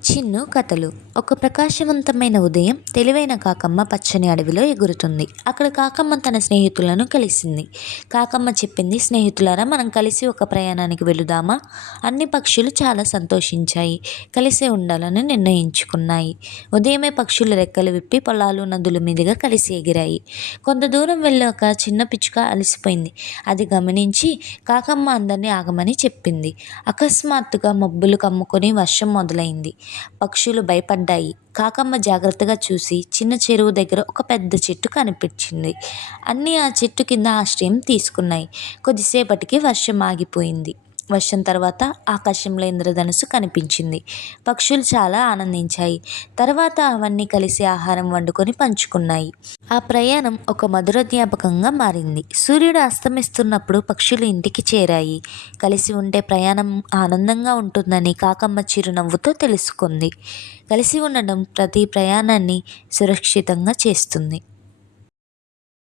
చిన్ను కథలు. ఒక ప్రకాశవంతమైన ఉదయం తెలివైన కాకమ్మ పచ్చని అడవిలో ఎగురుతుంది. అక్కడ కాకమ్మ తన స్నేహితులను కలిసింది. కాకమ్మ చెప్పింది, స్నేహితులారా, మనం కలిసి ఒక ప్రయాణానికి వెళుదామా? అన్ని పక్షులు చాలా సంతోషించాయి. కలిసే ఉండాలని నిర్ణయించుకున్నాయి. ఉదయమే పక్షులు రెక్కలు విప్పి పొలాలు, నదుల మీదుగా కలిసి ఎగిరాయి. కొంత దూరం వెళ్ళాక చిన్న పిచ్చుక అలసిపోయింది. అది గమనించి కాకమ్మ అందరినీ ఆగమని చెప్పింది. అకస్మాత్తుగా మబ్బులు కమ్ముకొని వర్షం మొదలైంది. పక్షులు భయపడ్డాయి. కాకమ్మ జాగ్రత్తగా చూసి చిన్న చెరువు దగ్గర ఒక పెద్ద చెట్టు కనిపించింది. అన్నీ ఆ చెట్టు కింద ఆశ్రయం తీసుకున్నాయి. కొద్దిసేపటికి వర్షం ఆగిపోయింది. వర్షం తర్వాత ఆకాశంలో ఇంద్రధనుస్సు కనిపించింది. పక్షులు చాలా ఆనందించాయి. తర్వాత అవన్నీ కలిసి ఆహారం వండుకొని పంచుకున్నాయి. ఆ ప్రయాణం ఒక మధుర జ్ఞాపకంగా మారింది. సూర్యుడు అస్తమిస్తున్నప్పుడు పక్షులు ఇంటికి చేరాయి. కలిసి ఉంటే ప్రయాణం ఆనందంగా ఉంటుందని కాకమ్మ చిరునవ్వుతో తెలుసుకుంది. కలిసి ఉండడం ప్రతి ప్రయాణాన్ని సురక్షితంగా చేస్తుంది.